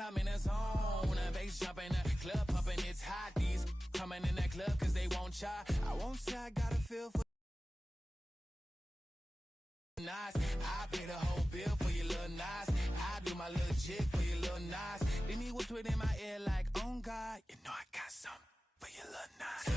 tonight I'm in a zone. A bass jumping, a club pumping, it's hot. These coming in that club cause they won't try. I won't say I got a feel for nice. I pay the whole bill for your little nice. I do my little jig for your little nice. Then he whispered in my ear like, oh God, you know I got something for your little nice.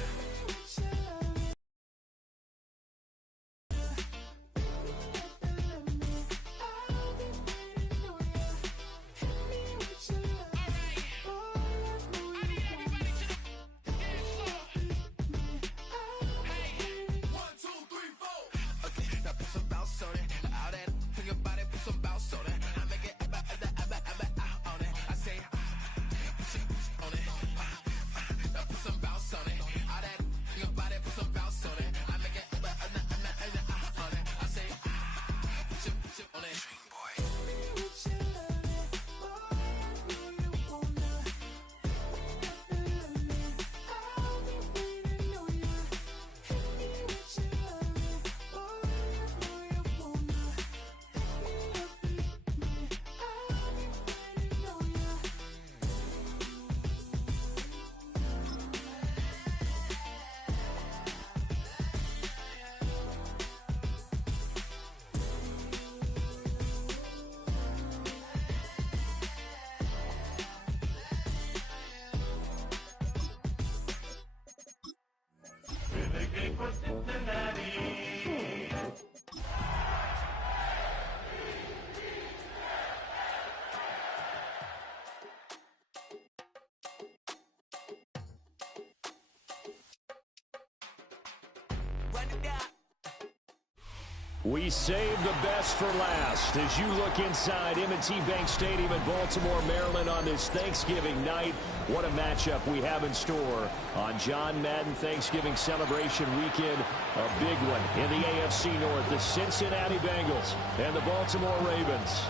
We save the best for last as you look inside M&T Bank Stadium in Baltimore, Maryland on this Thanksgiving night. What a matchup we have in store on John Madden Thanksgiving celebration weekend. A big one in the AFC North, the Cincinnati Bengals and the Baltimore Ravens.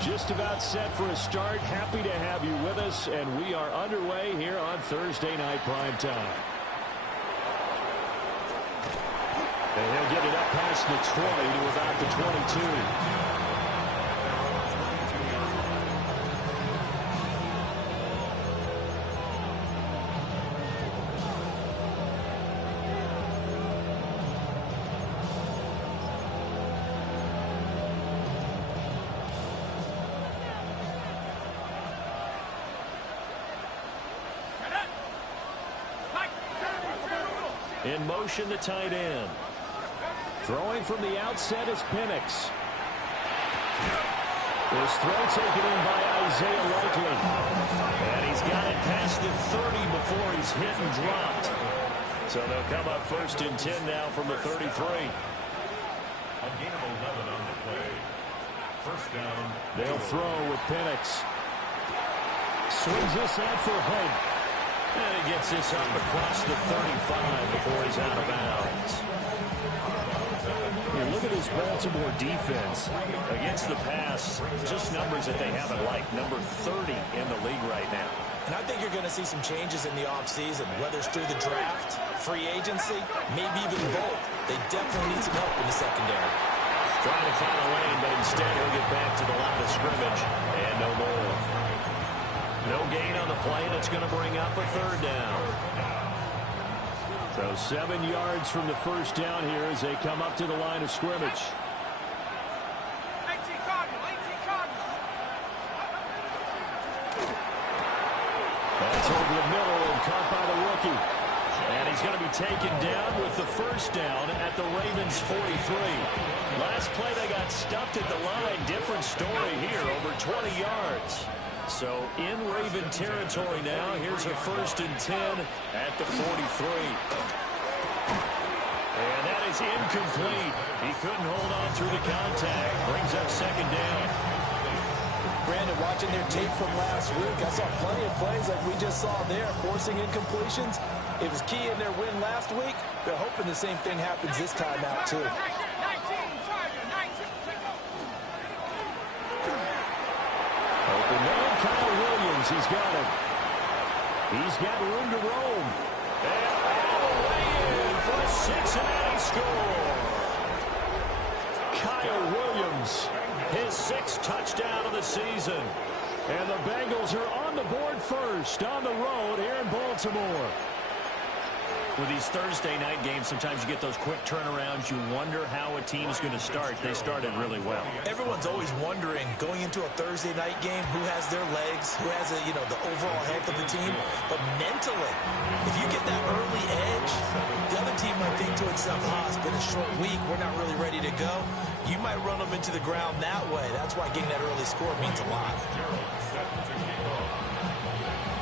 Just about set for a start. Happy to have you with us, and we are underway here on Thursday Night Prime Time. And he'll get it up past the 20 to about the 22. In motion, the tight end. Throwing from the outset is Penix. His throw taken in by Isaiah Likely. And he's got it past the 30 before he's hit and dropped. So they'll come up 1st and 10 now from the 33. A gain of 11 on the play. First down. They'll throw with Penix. Swings this out for Hunt. And he gets this up across the 35 before he's out of bounds. You look at this Baltimore defense against the pass, just numbers that they haven't liked. Number 30 in the league right now. And I think you're going to see some changes in the offseason, whether it's through the draft, free agency, maybe even both. They definitely need some help in the secondary. Trying to find a lane, but instead he'll get back to the line of scrimmage and no more. No gain on the play, and it's going to bring up a 3rd down. So 7 yards from the first down here as they come up to the line of scrimmage. That's over the middle and caught by the rookie. And he's going to be taken down with the first down at the Ravens 43. Last play they got stuffed at the line. Different story here, over 20 yards. So in Raven territory now. Here's a 1st and 10 at the 43. And that is incomplete. He couldn't hold on through the contact. Brings up 2nd down. Brandon, watching their tape from last week, I saw plenty of plays like we just saw there, forcing incompletions. It was key in their win last week. They're hoping the same thing happens this time out, too. Open man, Kyle Williams. He's got him. He's got room to roam. And all the way in for a Cincinnati score. Kyle Williams, his 6th touchdown of the season. And the Bengals are on the board first on the road here in Baltimore. With these Thursday night games, sometimes you get those quick turnarounds. You wonder how a team's going to start. They started really well. Everyone's always wondering, going into a Thursday night game, who has their legs, who has the overall health of the team. But mentally, if you get that early edge, the other team might think to itself, it's been a short week, we're not really ready to go. You might run them into the ground that way. That's why getting that early score means a lot.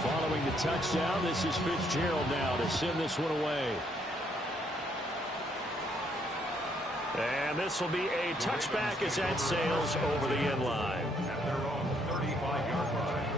Following the touchdown, this is Fitzgerald now to send this one away. And this will be a touchback as that sails over the end line. At their own 35-yard line.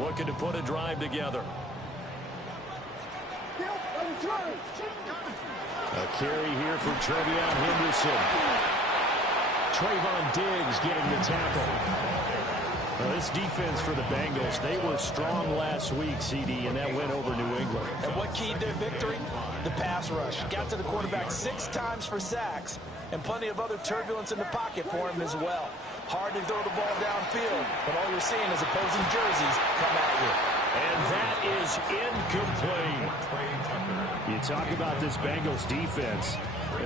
Looking to put a drive together. A carry here for Trevion Henderson. Trayvon Diggs getting the tackle. This defense for the Bengals, they were strong last week, CD, and that went over New England. And what keyed their victory? The pass rush. Got to the quarterback 6 times for sacks, and plenty of other turbulence in the pocket for him as well. Hard to throw the ball downfield, but all you're seeing is opposing jerseys come at you. And that is incomplete. You talk about this Bengals defense.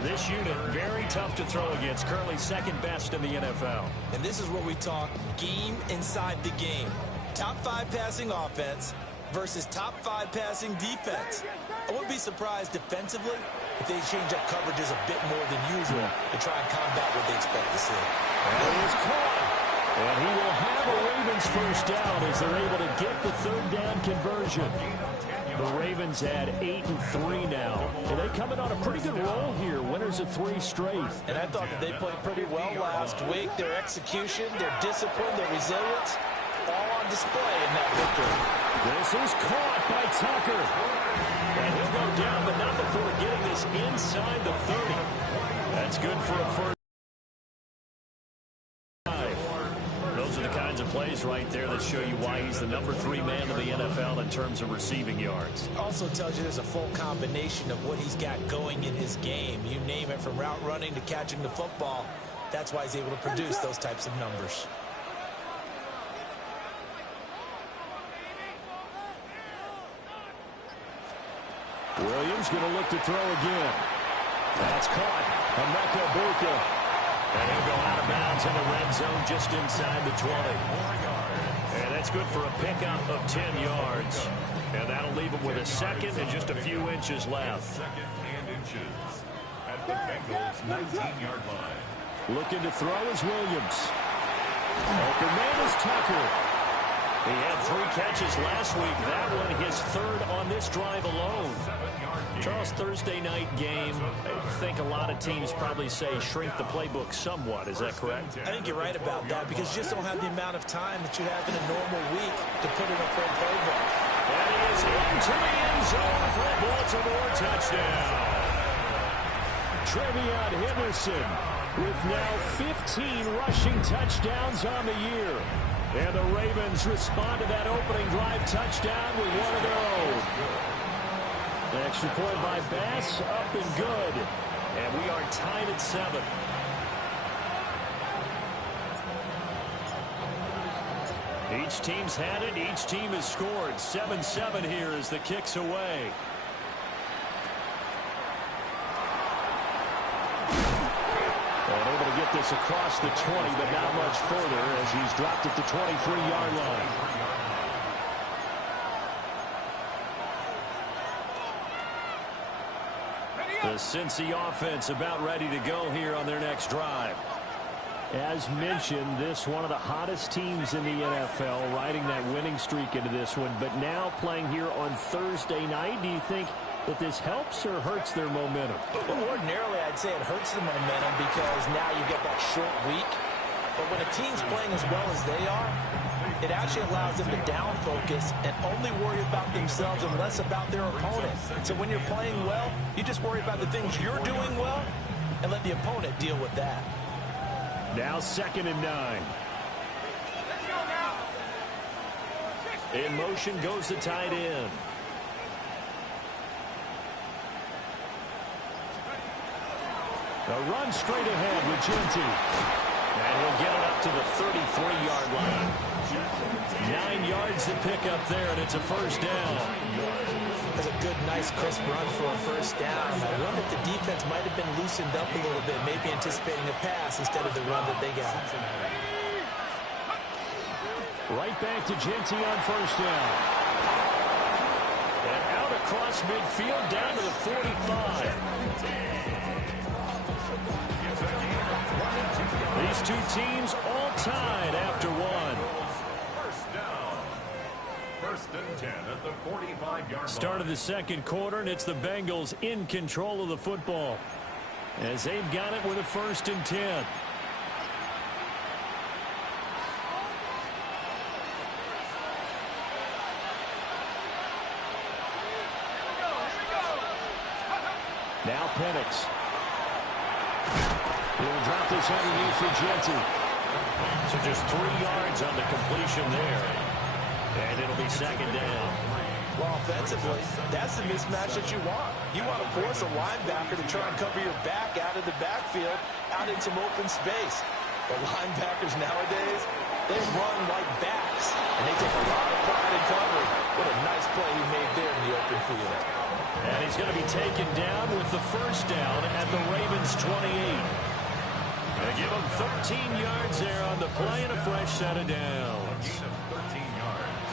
This unit, very tough to throw against. Currently 2nd best in the NFL. And this is where we talk game inside the game. Top 5 passing offense versus top 5 passing defense. I wouldn't be surprised defensively if they change up coverages a bit more than usual to try and combat what they expect to see. And he is caught. And he will have a Ravens first down as they're able to get the 3rd down conversion. The Ravens had 8-3 now. And they come in on a pretty good roll here. Winners of 3 straight. And I thought that they played pretty well last week. Their execution, their discipline, their resilience, all on display in that victory. This is caught by Tucker. And he'll go down, but not before getting this inside the 30. That's good for a first. Those are the kinds of plays right there that show you why he's the number 3 man in the NFL in terms of receiving yards. Also tells you there's a full combination of what he's got going in his game. You name it, from route running to catching the football. That's why he's able to produce those types of numbers. Williams going to look to throw again. That's caught. Emeka Buka. And he'll go out of bounds in the red zone just inside the 20. And that's good for a pickup of 10 yards. And that'll leave him with a 2nd and just a few inches left. 2nd and inches at the Bengals 19-yard line. Looking to throw is Williams. Open man is Tucker. He had 3 catches last week. That one his 3rd on this drive alone. Charles, Thursday night game, I think a lot of teams probably say shrink the playbook somewhat. Is that correct? I think you're right about that, because you just don't have the amount of time that you have in a normal week to put in a full playbook. That is into the end zone for a Baltimore touchdown. Trevion Henderson with now 15 rushing touchdowns on the year. And the Ravens respond to that opening drive touchdown with one of their own. The extra point by Bass, up and good. And we are tied at 7. Each team's had it. Each team has scored. 7-7 here as the kick's away. And able to get this across the 20, but not much further as he's dropped at the 23-yard line. The Cincy offense about ready to go here on their next drive. As mentioned, this one of the hottest teams in the NFL, riding that winning streak into this one, but now playing here on Thursday night. Do you think that this helps or hurts their momentum? Well, ordinarily, I'd say it hurts the momentum, because now you get that short week. But when a team's playing as well as they are, it actually allows them to down focus and only worry about themselves and less about their opponent. So when you're playing well, you just worry about the things you're doing well and let the opponent deal with that. Now 2nd and 9. In motion goes the tight end. A run straight ahead with Genti. And he'll get it up to the 33-yard line. 9 yards to pick up there, and it's a first down. That's a good, nice, crisp run for a first down. I wonder if the defense might have been loosened up a little bit, maybe anticipating a pass instead of the run that they got. Right back to Genti on first down. And out across midfield down to the 45. These two teams all tied after one. First down. 1st and 10 at the 45-yard line. Start of the 2nd quarter, and it's the Bengals in control of the football as they've got it with a 1st and 10. Now Penix. He'll drop this underneath for Genti. So just 3 yards on the completion there. And it'll be 2nd down. Well, offensively, that's the mismatch that you want. You want to force a linebacker to try and cover your back out of the backfield, out in some open space. But linebackers nowadays, they run like backs, and they take a lot of pride in covering. What a nice play he made there in the open field. And he's going to be taken down with the first down at the Ravens' 28. They give him 13 yards there on the play and a fresh set of downs. 13 yards.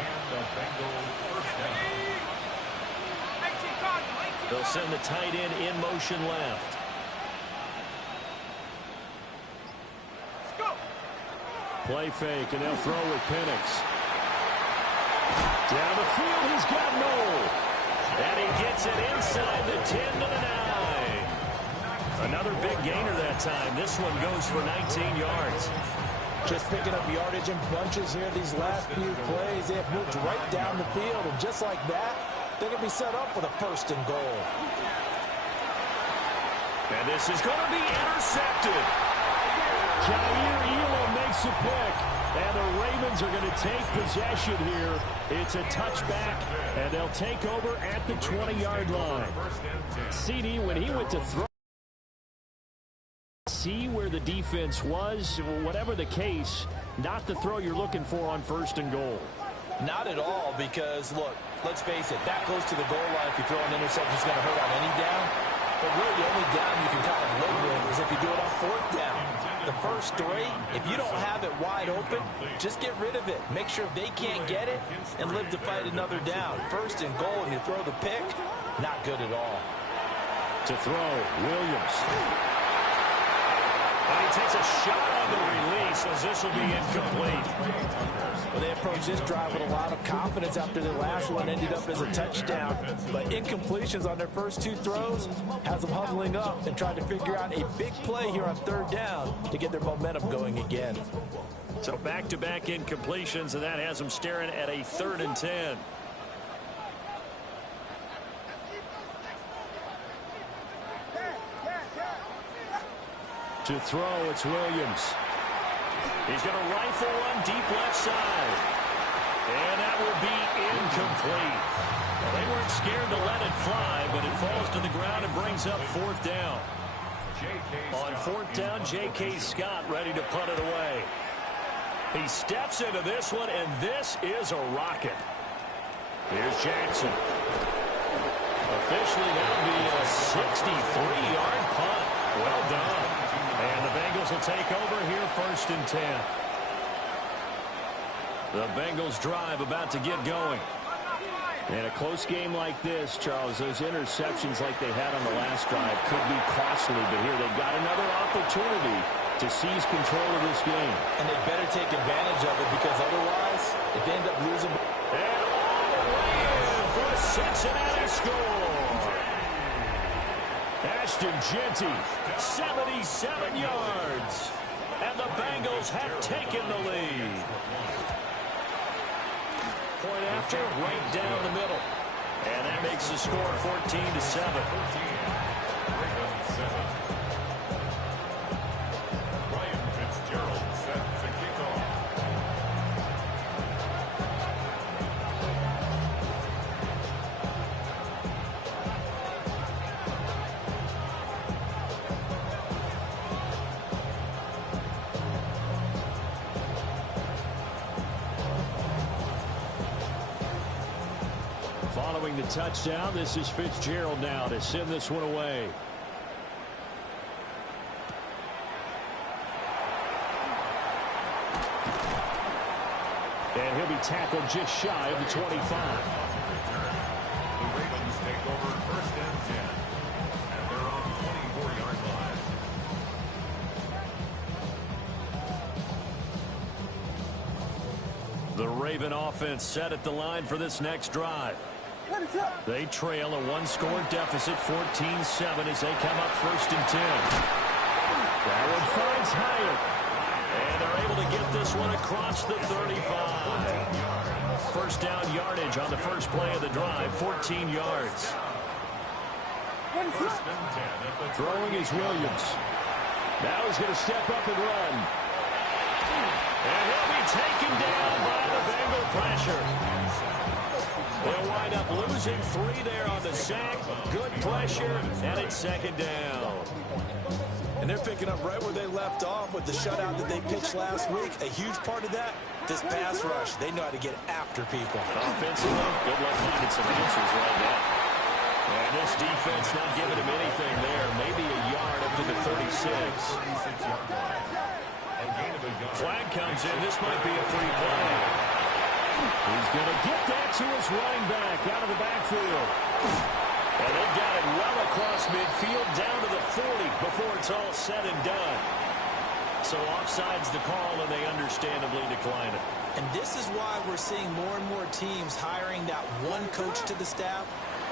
And the Bengals first down. They'll send the tight end in motion left. Play fake, and they'll throw with Penix. Down the field, he's got Noel. And he gets it inside the 10 to the 9. Another big gainer that time. This one goes for 19 yards. Just picking up yardage in bunches here these last few plays. They have moved right down the field, and just like that, they're going to be set up for the 1st and goal. And this is going to be intercepted. Jair Elam makes a pick, and the Ravens are going to take possession here. It's a touchback, and they'll take over at the 20-yard line. CD, when he went to throw, see where the defense was, whatever the case, not the throw you're looking for on 1st and goal. Not at all, because, look, let's face it, that goes to the goal line. If you throw an interception, it's going to hurt on any down. But really, the only down you can kind of live with is if you do it on 4th down. The first 3, if you don't have it wide open, just get rid of it. Make sure they can't get it and live to fight another down. 1st and goal, and you throw the pick, not good at all. To throw, Williams. And he takes a shot on the release as this will be incomplete. Well, they approached this drive with a lot of confidence after their last one ended up as a touchdown. But incompletions on their first 2 throws has them huddling up and trying to figure out a big play here on 3rd down to get their momentum going again. So back-to-back incompletions, and that has them staring at a 3rd and 10. To throw, it's Williams. He's going to rifle one deep left side. And that will be incomplete. Well, they weren't scared to let it fly, but it falls to the ground and brings up 4th down. On 4th down, J.K. Scott ready to punt it away. He steps into this one, and this is a rocket. Here's Jackson. Officially, that'll be a 63-yard punt. Well done. And the Bengals will take over here 1st and 10. The Bengals drive about to get going. In a close game like this, Charles, those interceptions like they had on the last drive could be costly. But here they've got another opportunity to seize control of this game. And they better take advantage of it, because otherwise, if they end up losing. And all the way in for a Cincinnati score. Ashton Genti, 77 yards. And the Bengals have taken the lead. Point after, right down the middle. And that makes the score 14-7. Following the touchdown, this is Fitzgerald now to send this one away. And he'll be tackled just shy of the 25. The Ravens take over 1st and 10 at their own 24-yard line. The Raven offense set at the line for this next drive. They trail a one-score deficit, 14-7, as they come up 1st and 10. That one finds Hyatt. And they're able to get this one across the 35. First down yardage on the first play of the drive, 14 yards. 1st and 10. Throwing is Williams. Now he's going to step up and run. And he'll be taken down by the Bengal pressure. They'll wind up losing 3 there on the sack. Good pressure, and it's 2nd down. And they're picking up right where they left off with the shutout that they pitched last week. A huge part of that, this pass rush. They know how to get after people. Offensively, good luck finding some answers right now. And this defense not giving him anything there. Maybe a yard up to the 36. Flag comes in. This might be a free play. He's going to get that to his running back out of the backfield. And they've got it well across midfield down to the 40 before it's all said and done. So offside's the call, and they understandably decline it. And this is why we're seeing more and more teams hiring that one coach to the staff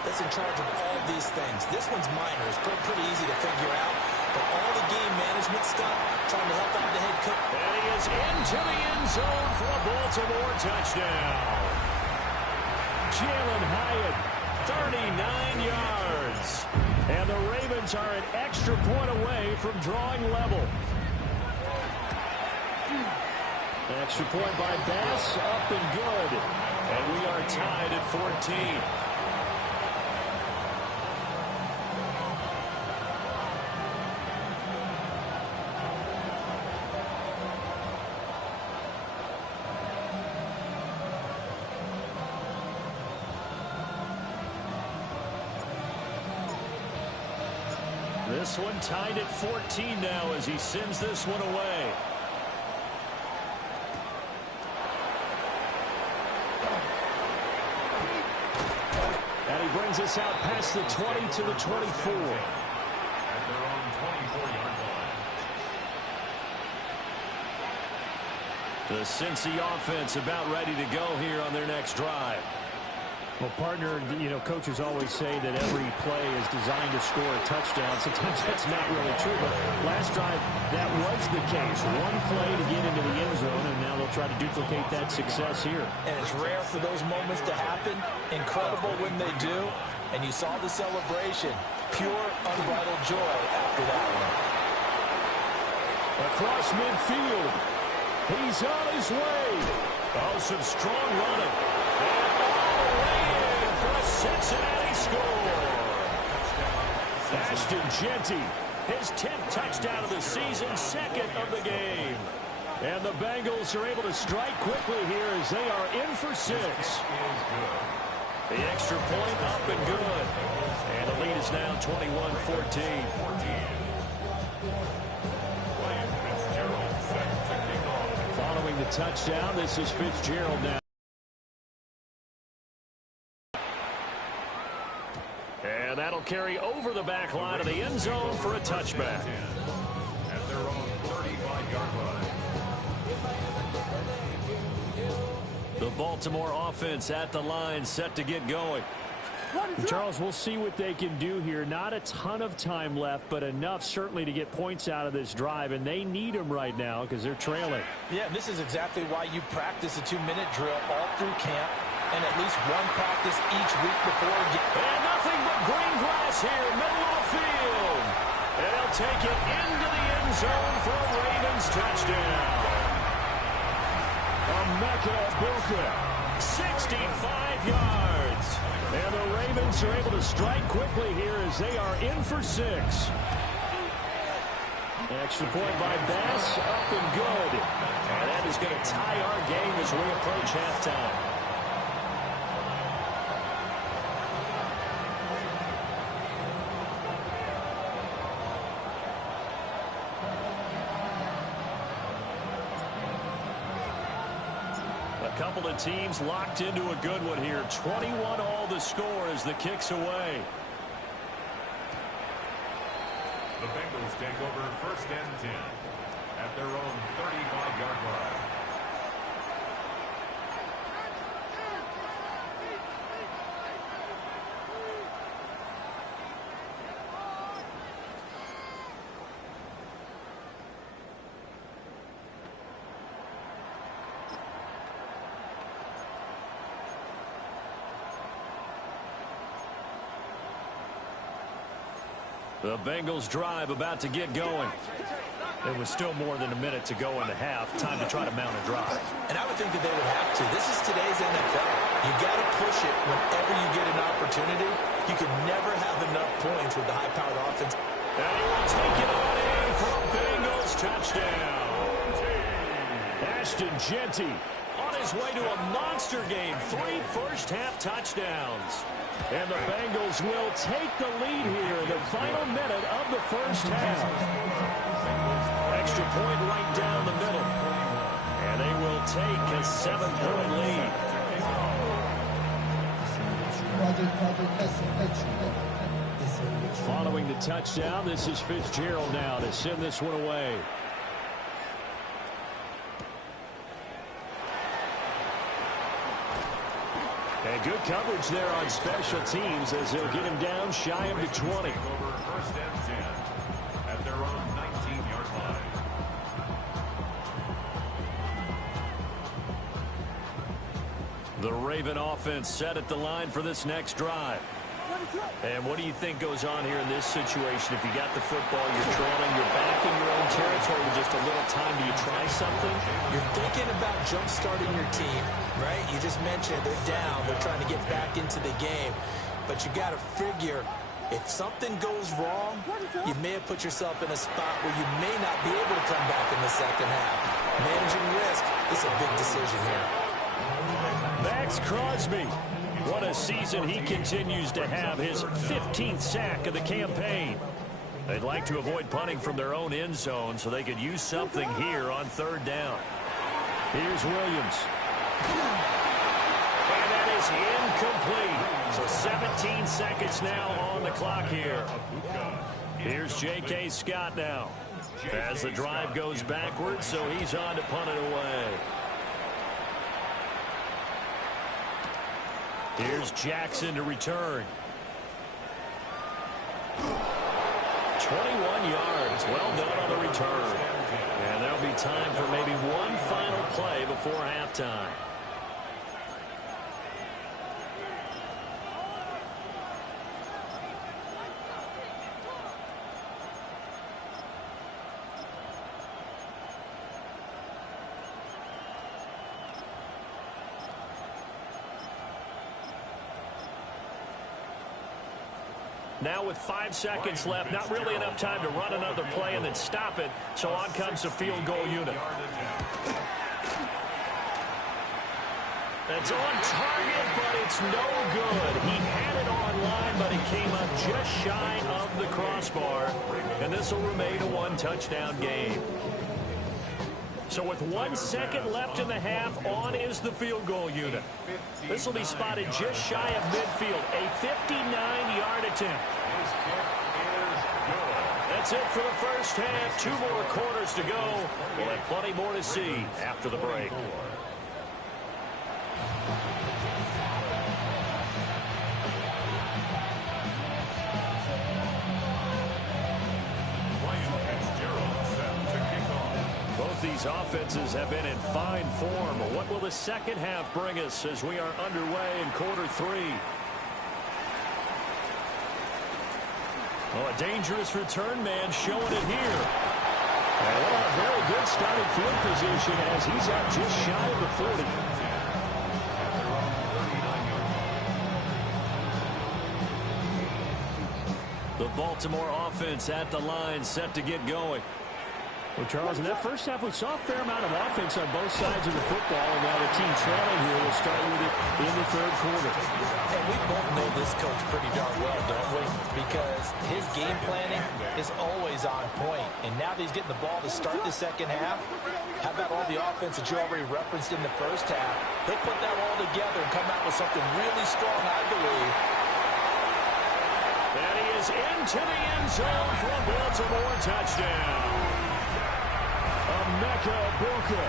that's in charge of all these things. This one's minor. It's pretty easy to figure out. But all the game management stuff, trying to help out the head coach. And he is into the end zone for a Baltimore touchdown. Jalen Hyatt, 39 yards. And the Ravens are an extra point away from drawing level. Extra point by Bass, up and good. And we are tied at 14. This one tied at 14 now as he sends this one away. And he brings us out past the 20 to the 24. At their own 24-yard line. The Cincy offense about ready to go here on their next drive. Well, partner, you know, coaches always say that every play is designed to score a touchdown. Sometimes that's not really true, but last drive, that was the case. One play to get into the end zone, and now they'll try to duplicate that success here. And it's rare for those moments to happen. Incredible when they do. And you saw the celebration. Pure, unbridled joy after that one. Across midfield. He's on his way. Oh, some strong running. Cincinnati score. Ashton Jeanty, his 10th touchdown of the season, 2nd of the game. And the Bengals are able to strike quickly here as they are in for 6. The extra point up and good. And the lead is now 21-14. Following the touchdown, this is Fitzgerald now. And that'll carry over the back line of the end zone for a touchback. At their own 35-yard line. The Baltimore offense at the line, set to get going. Charles, we'll see what they can do here. Not a ton of time left, but enough certainly to get points out of this drive, and they need them right now because they're trailing. Yeah, and this is exactly why you practice a 2-minute drill all through camp and at least one practice each week before a game. And nothing but green grass here, middle of the field. And they'll take it into the end zone for a Ravens touchdown. Emeka Egbuka, 65 yards. And the Ravens are able to strike quickly here as they are in for 6. Extra point by Bass, up and good. And that is going to tie our game as we approach halftime. A couple of teams locked into a good one here. 21 all the score as the kick's away. The Bengals take over 1st and 10 at their own 35-yard line. The Bengals drive about to get going. There was still more than a minute to go in the half. Time to try to mount a drive. And I would think that they would have to. This is today's NFL. You got to push it whenever you get an opportunity. You can never have enough points with the high-powered offense. And he will take it on in for a Bengals touchdown. Ashton Jeanty on his way to a monster game. 3 first-half touchdowns. And the Bengals will take the lead here in the final minute of the first half. Extra point right down the middle. And they will take a 7-point lead. Following the touchdown, this is Fitzgerald now to send this one away. And good coverage there on special teams as they'll get him down shy of the 20. Over 1st and 10 at their own 19-yard line. The Raven offense set at the line for this next drive. And what do you think goes on here in this situation? If you got the football, you're trailing, you're back in your own territory with just a little time. Do you try something? You're thinking about jump-starting your team, right? You just mentioned they're down. They're trying to get back into the game. But you got to figure if something goes wrong, you may have put yourself in a spot where you may not be able to come back in the second half. Managing risk is a big decision here. Max Crosby. What a season he continues to have, his 15th sack of the campaign. They'd like to avoid punting from their own end zone so they could use something here on 3rd down. Here's Williams. And that is incomplete. So 17 seconds now on the clock here. Here's J.K. Scott now as the drive goes backwards, so he's on to punt it away. Here's Jackson to return. 21 yards. Well done on the return. And there'll be time for maybe one final play before halftime. Now with 5 seconds left, not really enough time to run another play and then stop it. So on comes the field goal unit. That's on target, but it's no good. He had it on line, but it came up just shy of the crossbar. And this will remain a 1-touchdown game. So with 1 second left in the half, on is the field goal unit. This will be spotted just shy of midfield. A 59-yard attempt. That's it for the first half. 2 more quarters to go. We'll have plenty more to see after the break. these offenses have been in fine form. What will the second half bring us as we are underway in quarter 3? Oh, a dangerous return man showing it here. And a very good starting field position as he's up just shy of the 40. The Baltimore offense at the line, set to get going. Well, Charles, in that first half, we saw a fair amount of offense on both sides of the football, and now the team trailing here will start with it in the third quarter. And we both know this coach pretty darn well, don't we? Because his game planning is always on point. And now that he's getting the ball to start the second half, how about all the offense that you already referenced in the first half? He'll put that all together and come out with something really strong, I believe. And he is into the end zone for a Baltimore touchdown. Emeka Buka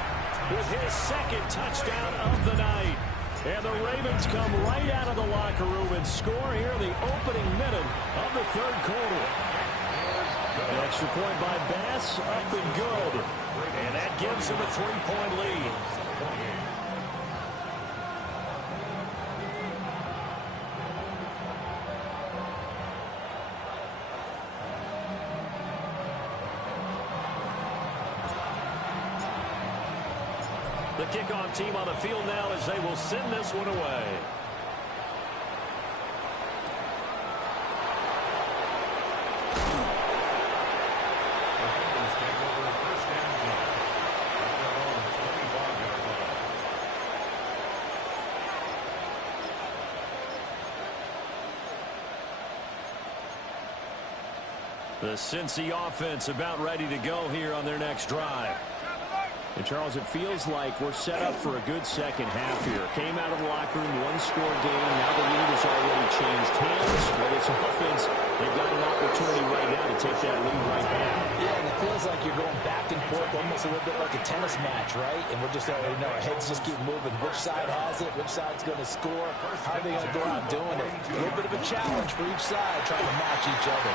with his second touchdown of the night. And the Ravens come right out of the locker room and score here in the opening minute of the third quarter. An extra point by Bass, up and good. And that gives him a 3-point lead. The kickoff team on the field now as they will send this one away. The Cincy offense about ready to go here on their next drive. And, Charles, it feels like we're set up for a good second half here. Came out of the locker room, one-score game. Now the lead has already changed hands. For this offense, they've got an opportunity right now to take that lead right back. Yeah, and it feels like you're going back and forth almost a little bit like a tennis match, right? And we're just already know our heads just keep moving. Which side has it? Which side's going to score? How are they going to go out doing it? A little bit of a challenge for each side, trying to match each other.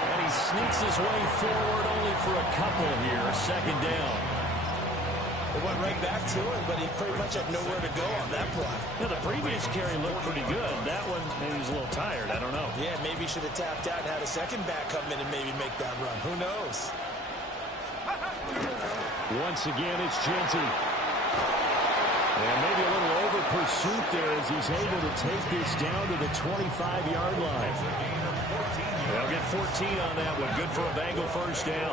And he sneaks his way forward only for a couple here. Second down. It went right back to him, but he pretty much had nowhere to go on that play. Yeah, the previous carry looked pretty good. That one, maybe he was a little tired. I don't know. Yeah, maybe he should have tapped out and had a second back come in and maybe make that run. Who knows? Once again, it's Genty. And maybe a little over pursuit there as he's able to take this down to the 25-yard line. They'll get 14 on that one. Good for a Bengal first down.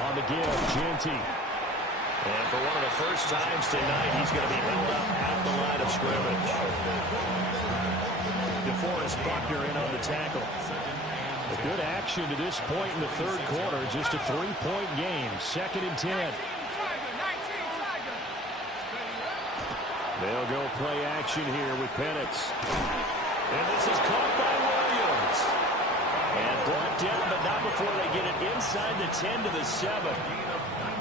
On the give, Genty. And for one of the first times tonight, he's going to be held up at the line of scrimmage. DeForest Buckner in on the tackle. A good action to this point in the third quarter. Just a 3-point game. 2nd and 10. They'll go play action here with Penix. And this is caught by Williams. And brought down, but not before they get it inside the 10 to the 7.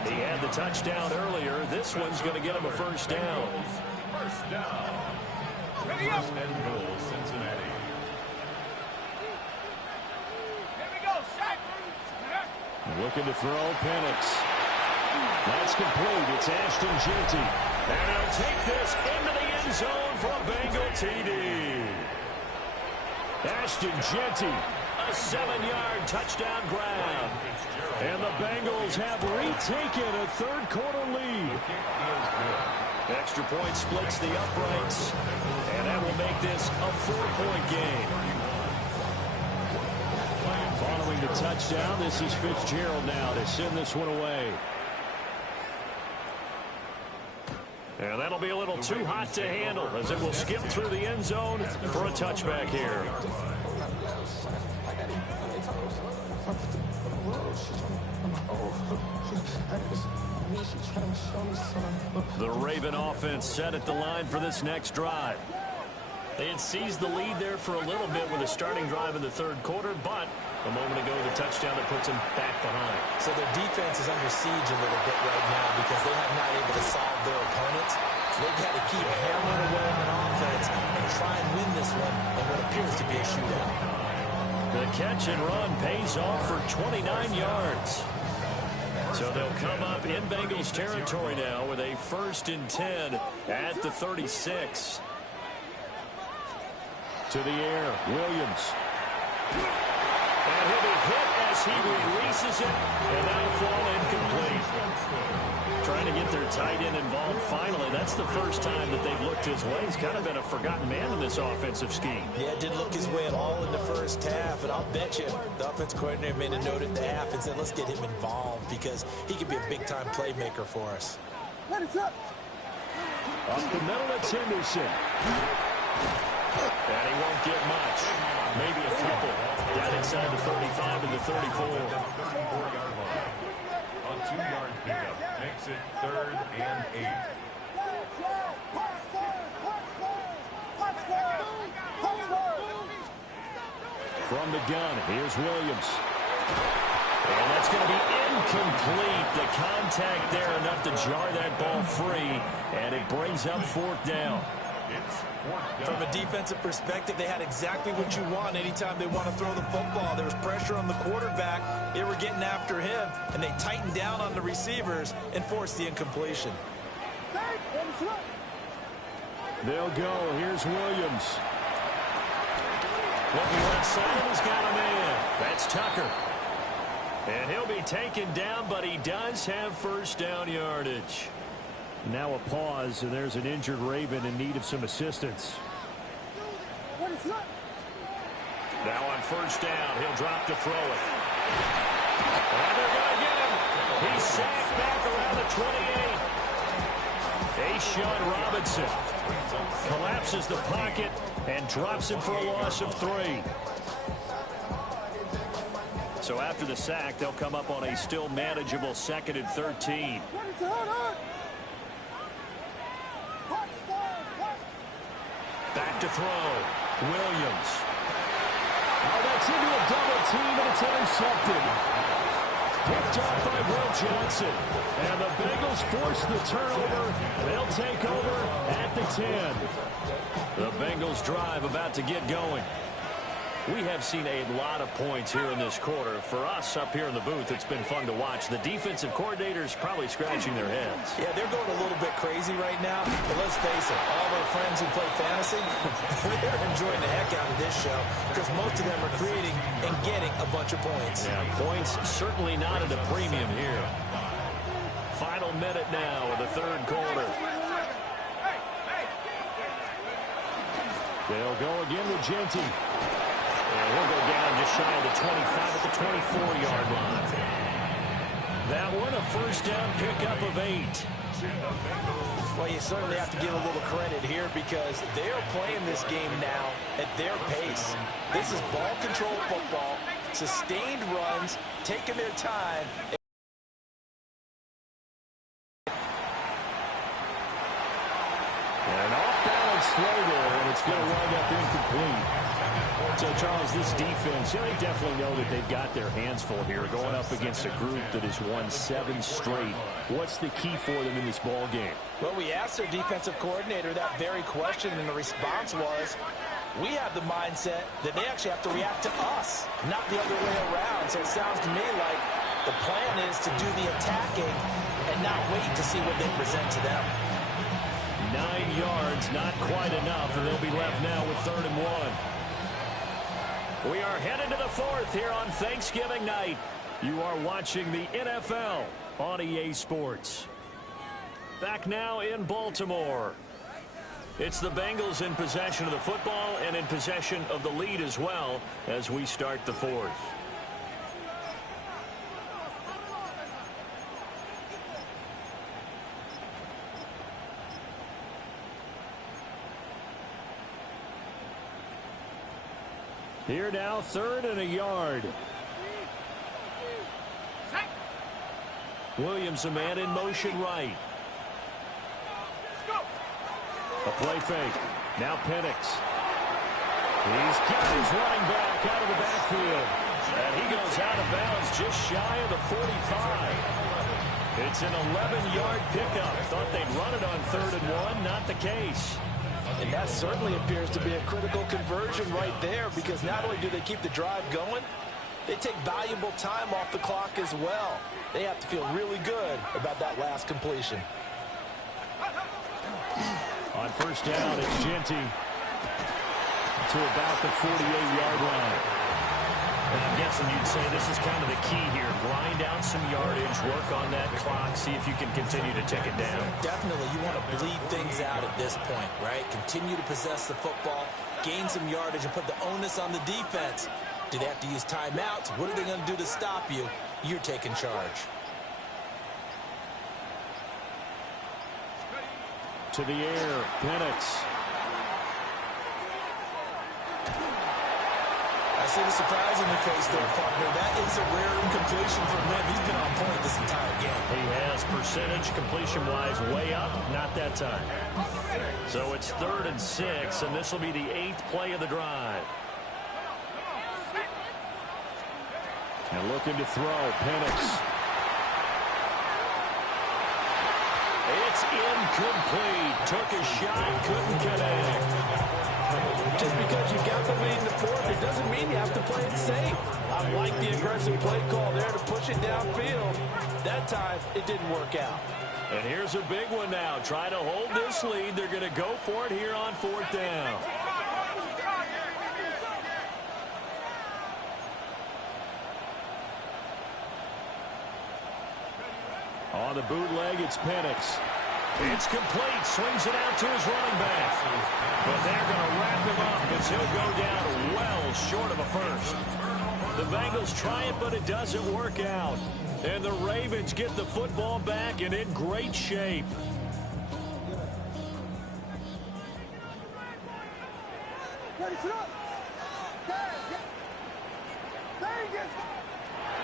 He had the touchdown earlier. This one's going to get him a first down. First down. First and goal, Cincinnati. Looking to throw Penix. That's complete. It's Ashton Genty. And he'll take this into the end zone for a Bengal TD. Ashton Genty. A 7-yard touchdown grab. And the Bengals have retaken a third quarter lead. Extra point splits the uprights. And that will make this a 4-point game. Following the touchdown, this is Fitzgerald now to send this one away. And that'll be a little too hot to handle as it will skip through the end zone for a touchback here. The Raven offense set at the line for this next drive. They had seized the lead there for a little bit with a starting drive in the third quarter, but a moment ago the touchdown that puts them back behind. So their defense is under siege a little bit right now because they have not able to solve their opponents. So they've got to keep hammering away on offense and try and win this one in what appears to be a shootout. The catch and run pays off for 29 yards. So they'll come up in Bengals territory now with a 1st and 10 at the 36. To the air, Williams. And he'll be hit as he releases it, and that'll fall incomplete. Trying to get their tight end involved finally. That's the first time that they've looked his way. He's kind of been a forgotten man in this offensive scheme. Yeah, didn't look his way at all in the first half, and I'll bet you the offense coordinator made a note at the half and said, let's get him involved because he could be a big-time playmaker for us. Up the middle, it's Henderson. And he won't get much. Maybe a couple. Down inside the 35 and the 34. 34-yard line. A 2-yard pickup makes it 3rd and 8. From the gun, here's Williams. And that's going to be incomplete. The contact there enough to jar that ball free, and it brings up 4th down. From a defensive perspective, they had exactly what you want anytime they want to throw the football. There was pressure on the quarterback. They were getting after him, and they tightened down on the receivers and forced the incompletion. They'll go. Here's Williams. Looking left side, he's got a man. That's Tucker. And he'll be taken down, but he does have 1st down yardage. Now a pause, and there's an injured Raven in need of some assistance. Now on 1st down, he'll drop to throw it. And they're going to get him. He's sacked back around the 28. Ashawn Robinson collapses the pocket and drops him for a loss of 3. So after the sack, they'll come up on a still manageable 2nd and 13. Back to throw. Williams. Oh, that's into a double team, and it's intercepted. Picked up by Will Johnson. And the Bengals force the turnover. They'll take over at the 10. The Bengals drive about to get going. We have seen a lot of points here in this quarter. For us up here in the booth, it's been fun to watch. The defensive coordinators probably scratching their heads. Yeah, they're going a little bit crazy right now. But let's face it, all of our friends who play fantasy, they're enjoying the heck out of this show because most of them are creating and getting a bunch of points. Yeah, points certainly not at a premium here. Final minute now of the 3rd quarter. They'll go again with Genty. And he'll go down just shy of the 25 at the 24-yard line. That one, a 1st down pickup of 8. Well, you certainly have to give a little credit here because they're playing this game now at their pace. This is ball control football, sustained runs, taking their time. And off-balance throw there, and it's going to wind up incomplete. So, Charles, this defense, they definitely know that they've got their hands full here, going up against a group that has won 7 straight. What's the key for them in this ball game? Well, we asked their defensive coordinator that very question, and the response was, we have the mindset that they actually have to react to us, not the other way around. So it sounds to me like the plan is to do the attacking and not wait to see what they present to them. 9 yards, not quite enough, and they'll be left now with 3rd and 1. We are headed to the 4th here on Thanksgiving night. You are watching the NFL on EA Sports. Back now in Baltimore. It's the Bengals in possession of the football and in possession of the lead as well as we start the 4th. Here now, 3rd and a yard. Williams, a man in motion right. A play fake. Now Penix. He's got his running back out of the backfield. And he goes out of bounds just shy of the 45. It's an 11-yard pickup. Thought they'd run it on 3rd and 1. Not the case. And that certainly appears to be a critical conversion right there, because not only do they keep the drive going, they take valuable time off the clock as well. They have to feel really good about that last completion. On first down, it's Genty to about the 48-yard line. And I'm guessing you'd say this is kind of the key here. Grind out some yardage, work on that clock, see if you can continue to take it down. Definitely, you want to bleed things out at this point, right? Continue to possess the football, gain some yardage, and put the onus on the defense. Do they have to use timeouts? What are they going to do to stop you? You're taking charge. To the air, Penix. I see the surprise in your face there, partner. That is a rare incompletion from him. He's been on point this entire game. He has percentage completion-wise way up, not that time. So it's 3rd and 6, and this will be the 8th play of the drive. And looking to throw, Penix. It's incomplete. Took a shot, couldn't connect. Just because you got the lead in the fourth, it doesn't mean you have to play it safe. I like the aggressive play call there to push it downfield. That time, it didn't work out. And here's a big one now. Try to hold this lead. They're going to go for it here on 4th down. On the bootleg, it's Penix. It's complete. Swings it out to his running back. But they're going to wrap him up as he'll go down well short of a first. The Bengals try it, but it doesn't work out. And the Ravens get the football back and in great shape.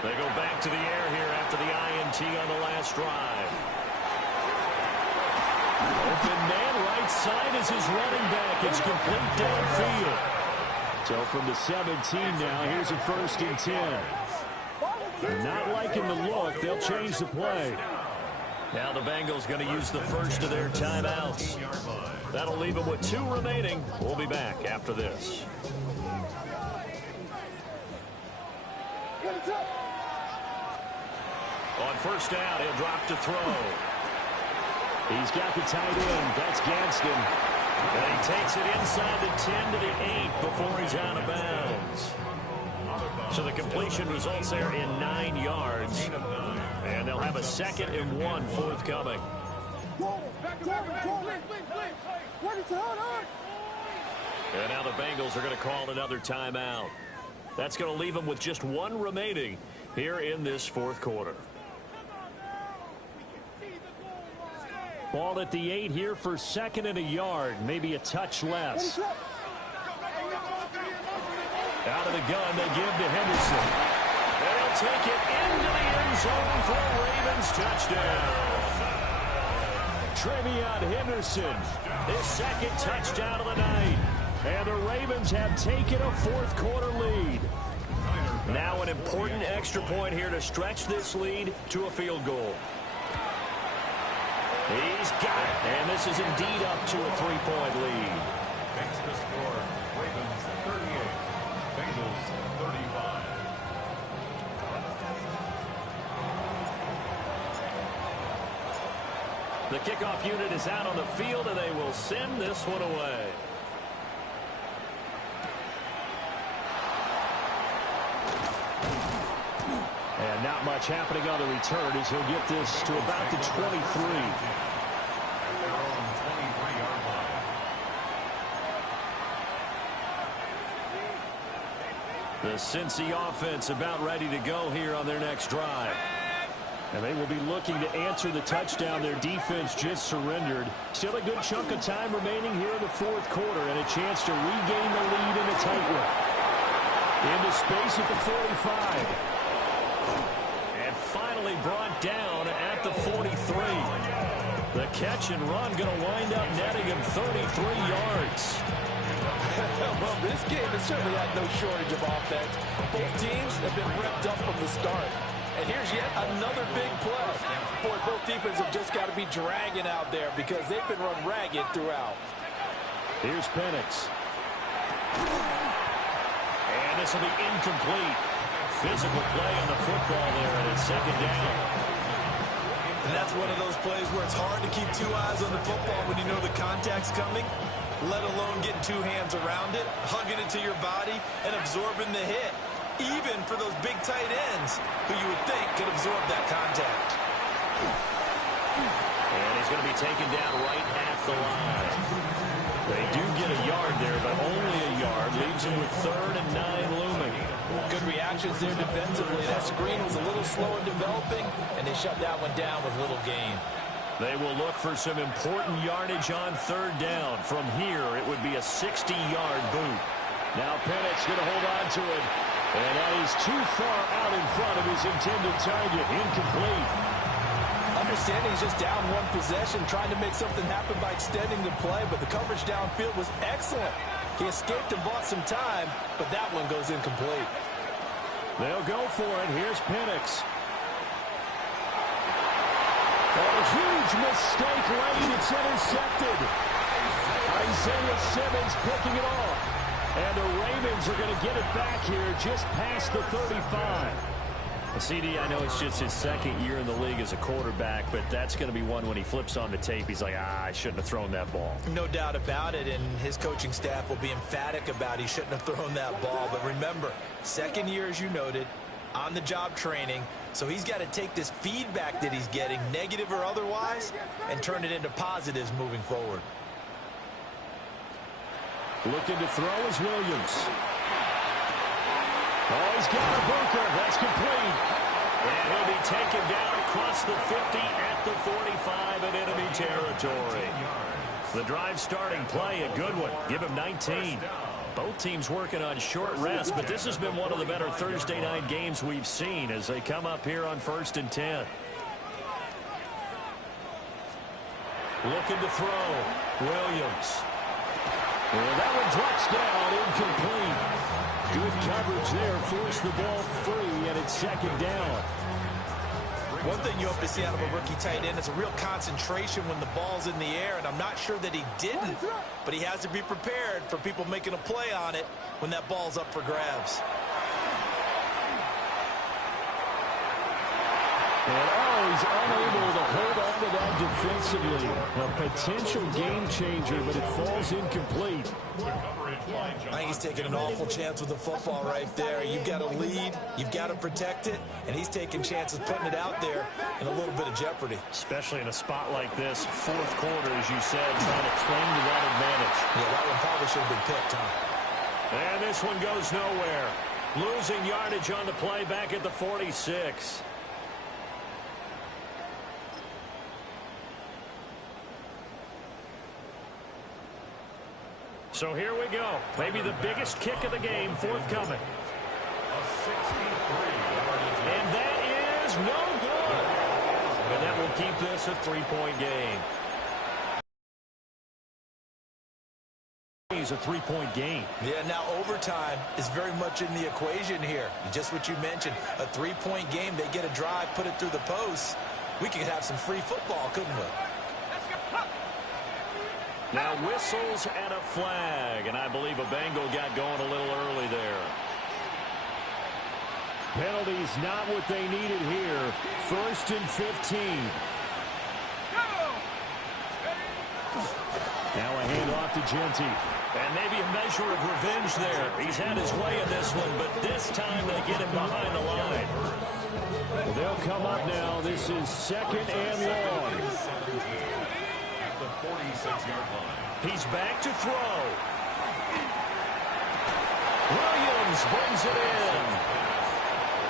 They go back to the air here after the INT on the last drive. Open man right side is his running back. It's complete downfield. So from the 17 now, here's a 1st and 10. Not liking the look. They'll change the play. Now the Bengals going to use the first of their timeouts. That'll leave them with 2 remaining. We'll be back after this. On first down, he'll drop to throw. He's got the tight end. That's Gadsden. And he takes it inside the 10 to the 8 before he's out of bounds. So the completion results there in 9 yards. And they'll have a 2nd and 1 forthcoming. And now the Bengals are going to call another timeout. That's going to leave them with just 1 remaining here in this 4th quarter. Ball at the 8 here for 2nd and a yard, maybe a touch less. Out of the gun, they give to Henderson. They'll take it into the end zone for a Ravens touchdown. Trevion Henderson, His 2nd touchdown of the night. and the Ravens have taken a 4th quarter lead. Now an important extra point here to stretch this lead to a field goal. He's got it, and this is indeed up to a 3-point lead. Makes the score Ravens 38, Bengals 35. The kickoff unit is out on the field, and they will send this one away. And not much happening on the return as he'll get this to about the 23. The Cincy offense about ready to go here on their next drive. And they will be looking to answer the touchdown their defense just surrendered. Still a good chunk of time remaining here in the 4th quarter and a chance to regain the lead in a tight one. Into space at the 45. And finally brought down at the 43. The catch and run going to wind up netting him 33 yards. Well, this game has certainly had no shortage of offense. Both teams have been ripped up from the start. And here's yet another big play. Boy, both defenses have just got to be dragging out there because they've been run ragged throughout. Here's Penix. And this will be incomplete. Physical play on the football there, and it's second down. And that's one of those plays where it's hard to keep two eyes on the football when you know the contact's coming, let alone getting two hands around it, hugging it to your body, and absorbing the hit, even for those big tight ends who you would think could absorb that contact. And he's going to be taken down right at the line. They do get a yard there, but only a yard. Leaves him with 3rd and 9 looming. Good reactions there defensively. That screen was a little slow in developing, and they shut that one down with little gain. They will look for some important yardage on 3rd down. From here, it would be a 60-yard boot. Now Penix going to hold on to it. And that is too far out in front of his intended target. Incomplete. Understanding he's just down one possession, trying to make something happen by extending the play, but the coverage downfield was excellent. He escaped and bought some time, but that one goes incomplete. They'll go for it. Here's Penix. A huge mistake late. It's intercepted. Isaiah Simmons picking it off. And the Ravens are going to get it back here just past the 35. CD, I know it's just his 2nd year in the league as a quarterback, but that's going to be one when he flips on the tape. He's like, I shouldn't have thrown that ball. No doubt about it, and his coaching staff will be emphatic about he shouldn't have thrown that ball. But remember, 2nd year, as you noted, on-the-job training, so he's got to take this feedback that he's getting, negative or otherwise, and turn it into positives moving forward. Looking to throw is Williams. Oh, he's got a bunker. That's complete. And he'll be taken down across the 50 at the 45 in enemy territory. The drive starting play, a good one. Give him 19. Both teams working on short rest, but this has been one of the better Thursday night games we've seen as they come up here on 1st and 10. Looking to throw. Williams. Well, that one drops down, incomplete. Good coverage there, forced the ball free, and it's 2nd down. One thing you hope to see out of a rookie tight end is a real concentration when the ball's in the air, and I'm not sure that he didn't, but he has to be prepared for people making a play on it when that ball's up for grabs. And he's unable to hold on to that defensively. A potential game changer, but it falls incomplete. I think he's taking an awful chance with the football right there. You've got to lead, you've got to protect it, and he's taking chances putting it out there in a little bit of jeopardy. Especially in a spot like this, 4th quarter, as you said, trying to cling to that advantage. Yeah, that one probably should have been picked, huh? And this one goes nowhere. Losing yardage on the play back at the 46. So here we go. Maybe the biggest kick of the game forthcoming. And that is no good. And that will keep this a 3-point game. It's a 3-point game. Yeah, now overtime is very much in the equation here. Just what you mentioned, a 3-point game. They get a drive, put it through the posts. We could have some free football, couldn't we? Now whistles and a flag, and I believe a Bengal got going a little early there. Penalties not what they needed here. 1st and 15. Now a handoff to Genty. And maybe a measure of revenge there. He's had his way in this one, but this time they get him behind the line. Well, they'll come up now. This is 2nd and long. At the 46-yard line. He's back to throw. Williams brings it in.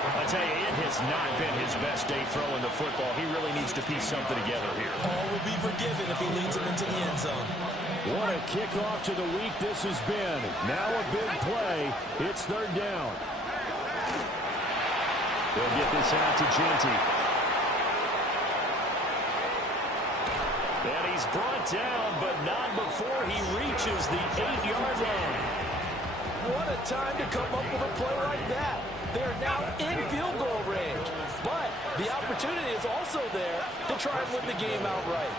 I tell you, it has not been his best day throwing the football. He really needs to piece something together here. All will be forgiven if he leads him into the end zone. What a kickoff to the week this has been. Now a big play. It's 3rd down. They'll get this out to Genty. And he's brought down, but not before he reaches the 8-yard line. What a time to come up with a play like that. They're now in field goal range. But the opportunity is also there to try and win the game outright.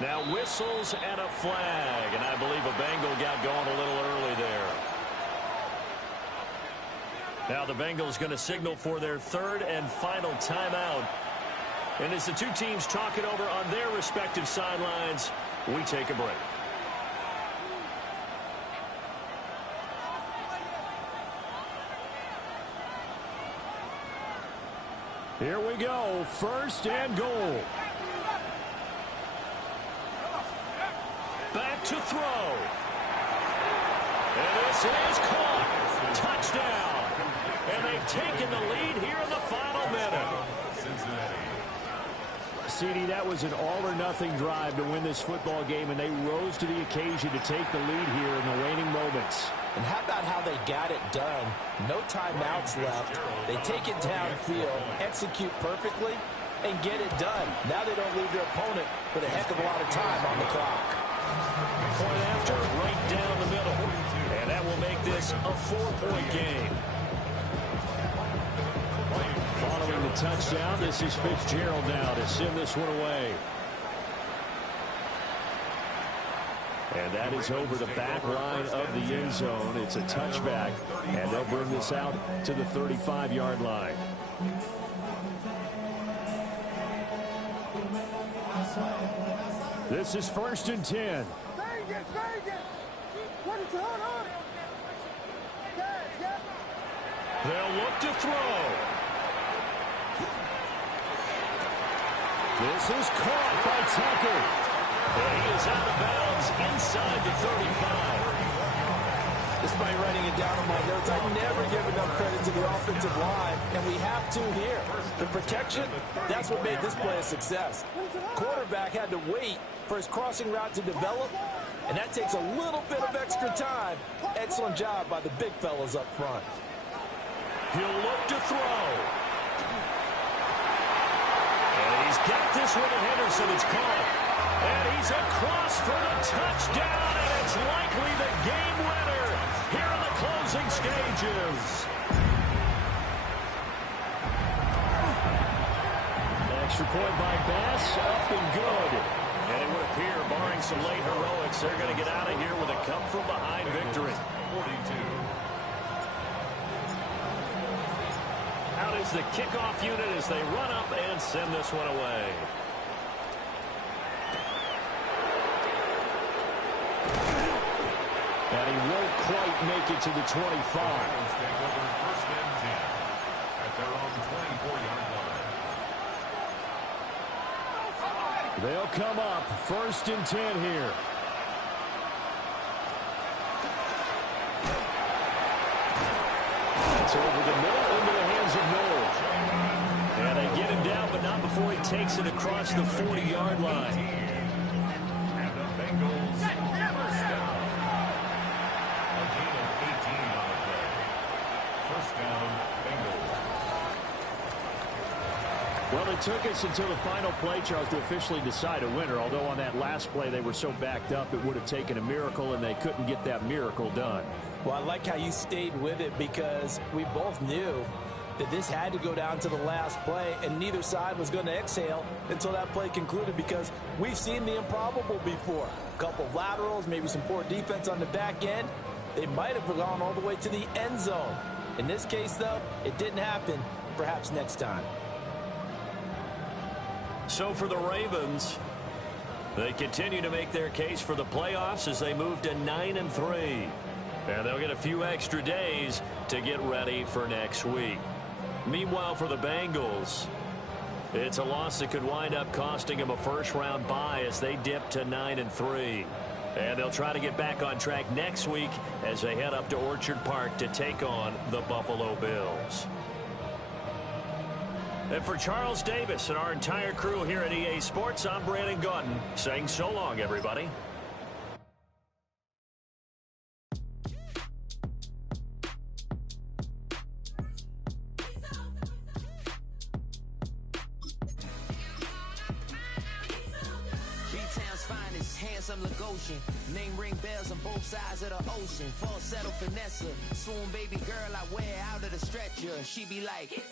Now whistles and a flag, and I believe a Bengal got going a little early there. Now the Bengals going to signal for their third and final timeout. And as the two teams talk it over on their respective sidelines, we take a break. Here we go, first and goal. Back to throw. And this is caught. Touchdown. And they've taken the lead here in the final minute. CD, that was an all-or-nothing drive to win this football game, and they rose to the occasion to take the lead here in the waning moments. And how about how they got it done? No timeouts left. They take it downfield, execute perfectly, and get it done. Now they don't leave their opponent with a heck of a lot of time on the clock. Point after, right down the middle. And that will make this a 4-point game. Following the touchdown, this is Fitzgerald now to send this one away. And that is over the back line of the end zone. It's a touchback, and they'll bring this out to the 35-yard line. This is 1st and 10. They'll look to throw. This is caught by Tucker. And he is out of bounds inside the 35. Despite writing it down on my notes, I never give enough credit to the offensive line, and we have to here. The protection, that's what made this play a success. Quarterback had to wait for his crossing route to develop, and that takes a little bit of extra time. Excellent job by the big fellas up front. He'll look to throw. And he's got this one to Henderson. It's caught. And he's across for the touchdown, and it's likely the game winner here in the closing stages. Extra point by Bass, up and good. And it would appear, barring some late heroics, they're going to get out of here with a come-from-behind victory. 42. Out is the kickoff unit as they run up and send this one away. And he won't quite make it to the 25. Take over 1st and 10 at their own 24-yard line. They'll come up 1st and 10 here. It's over the middle into the hands of Noel. And they get him down, but not before he takes it across the 40-yard line. And the Bengals first down. A gain of 18 on the play. First down, Bengals. Well, it took us until the final play, Charles, to officially decide a winner. Although on that last play they were so backed up, it would have taken a miracle, and they couldn't get that miracle done. Well, I like how you stayed with it because we both knew that this had to go down to the last play, and neither side was going to exhale until that play concluded because we've seen the improbable before. A couple of laterals, maybe some poor defense on the back end. They might have gone all the way to the end zone. In this case, though, it didn't happen. Perhaps next time. So for the Ravens, they continue to make their case for the playoffs as they move to 9-3. And they'll get a few extra days to get ready for next week. Meanwhile, for the Bengals, it's a loss that could wind up costing them a first-round bye as they dip to 9-3. And they'll try to get back on track next week as they head up to Orchard Park to take on the Buffalo Bills. And for Charles Davis and our entire crew here at EA Sports, I'm Brandon Gaudin saying so long, everybody. Handsome Lagosian, name ring bells on both sides of the ocean. Full settle finesse, swoon baby girl I wear out of the stretcher. She be like,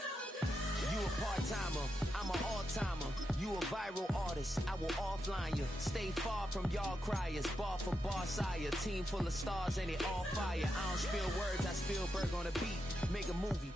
you a part-timer, I'm an all-timer. You a viral artist, I will offline you. Stay far from y'all criers, bar for bar sire. Team full of stars and they all fire. I don't spill words, I Spielberg on a beat. Make a movie.